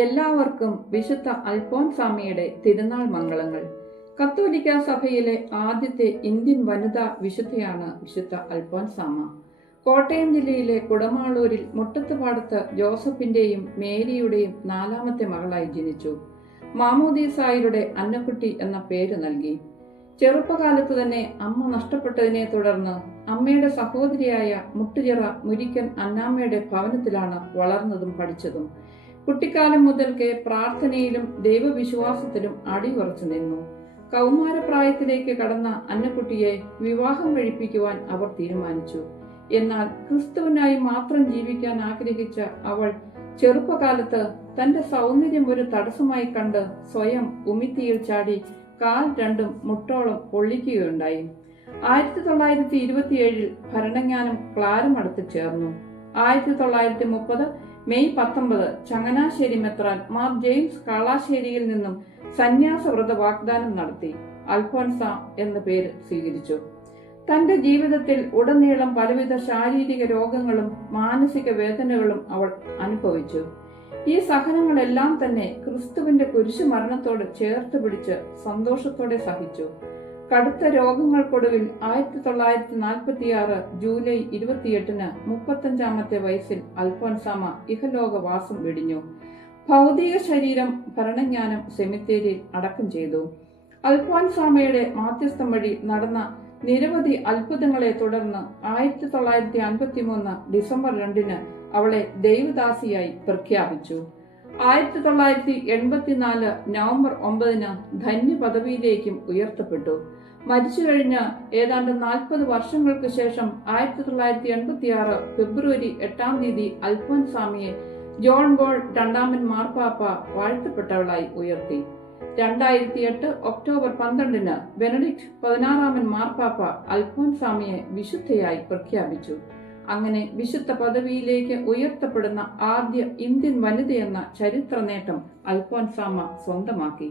എല്ലാവർക്കും വിശുദ്ധ അൽഫോൻസാമ്മയുടെ തിരുനാൾ മംഗളങ്ങൾ. കത്തോലിക്ക സഭയിലെ ആദ്യത്തെ ഇന്ത്യൻ വനിതാ വിശുദ്ധയാണ് വിശുദ്ധ അൽഫോൻസാമ്മ. കോട്ടയം ജില്ലയിലെ കുടമാളൂരിൽ മുട്ടത്തുപാടത്ത് ജോസഫിന്റെയും മേരിയുടെയും 4ാമത്തെ മകളായി ജനിച്ചു. മാമോദീസായുടെ അന്നക്കുട്ടി എന്ന പേര് നൽകി. ചെറുപ്പകാലത്ത് തന്നെ അമ്മ നഷ്ടപ്പെട്ടതിനെ തുടർന്ന് അമ്മയുടെ സഹോദരിയായ മുട്ടുചിറ മുരിക്കൻ അന്നാമ്മയുടെ ഭവനത്തിലാണ് വളർന്നതും പഠിച്ചതും. കുട്ടിക്കാലം മുതൽക്കേ പ്രാർത്ഥനയിലും ദൈവവിശ്വാസത്തിലും അടിയുറച്ചു നിന്നു. കൗമാരപ്രായത്തിലേക്ക് കടന്ന അന്നക്കുട്ടിയെ വിവാഹം കഴിപ്പിക്കുവാൻ അവർ തീരുമാനിച്ചു. എന്നാൽ ക്രിസ്തുവിനായി മാത്രം ജീവിക്കാൻ ആഗ്രഹിച്ച അവൾ ചെറുപ്പകാലത്ത് തന്റെ സൗന്ദര്യം ഒരു തടസ്സമായി കണ്ട് സ്വയം ഉമിത്തിയിൽ ചാടി കാൽ രണ്ടും മുട്ടോളം പൊള്ളിക്കുകയുണ്ടായി. 1927 ഭരണങ്ങാനം ക്ലാരമടത്ത് ചേർന്നു. 1930 മെയ് 19 ചങ്ങനാശ്ശേരി മെത്രാൻ മാർ ജെയിംസ് കാളാശ്ശേരിയിൽ നിന്നും സന്യാസവ്രത വാഗ്ദാനം നടത്തി അൽഫോൻസ എന്ന പേര് സ്വീകരിച്ചു. തന്റെ ജീവിതത്തിൽ ഉടനീളം പലവിധ ശാരീരിക രോഗങ്ങളും മാനസിക വേദനകളും അവൾ അനുഭവിച്ചു. ഈ സഹനങ്ങളെല്ലാം തന്നെ ക്രിസ്തുവിന്റെ കുരിശു മരണത്തോട് ചേർത്ത് പിടിച്ച് സന്തോഷത്തോടെ സഹിച്ചു. കടുത്ത രോഗങ്ങൾക്കൊടുവിൽ 1946 ജൂലൈ 28 35ാമത്തെ വയസ്സിൽ അൽഫോൻസാമ്മ ഇഹലോകവാസം വെടിഞ്ഞു. ഭൗതിക ശരീരം ഭരണങ്ങാനം സെമിത്തേരിയിൽ അടക്കം ചെയ്തു. അൽഫോൻസാമ്മയുടെ മാധ്യസ്ഥം വഴി നടന്ന നിരവധി അത്ഭുതങ്ങളെ തുടർന്ന് 1953 ഡിസംബർ 2 അവളെ ദൈവദാസിയായി പ്രഖ്യാപിച്ചു. 1984 നവംബർ 9 ധന്യ പദവിയിലേക്കും ഉയർത്തപ്പെട്ടു. മരിച്ചു കഴിഞ്ഞ ഏതാണ്ട് 40 വർഷങ്ങൾക്ക് ശേഷം 1986 ഫെബ്രുവരി 8 അൽഫോൻസാമ്മയെ ജോൺ പോൾ II മാർപ്പാപ്പ വാഴ്ത്തപ്പെട്ടവളായി ഉയർത്തി. 2008 ഒക്ടോബർ 12 ബെനഡിക്ട് 16 മാർപ്പാപ്പ അൽഫോൻസാമ്മയെ വിശുദ്ധയായി പ്രഖ്യാപിച്ചു. അങ്ങനെ വിശുദ്ധ പദവിയിലേക്ക് ഉയർത്തപ്പെടുന്ന ആദ്യ ഇന്ത്യൻ വനിതയെന്ന ചരിത്ര നേട്ടം അൽഫോൻസാമ്മ സ്വന്തമാക്കി.